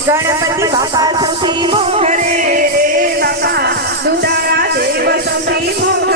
ગણપતિ બાપા સૌથી મોહરે રે બાપા દુદારા દેવ સૌથી મોહ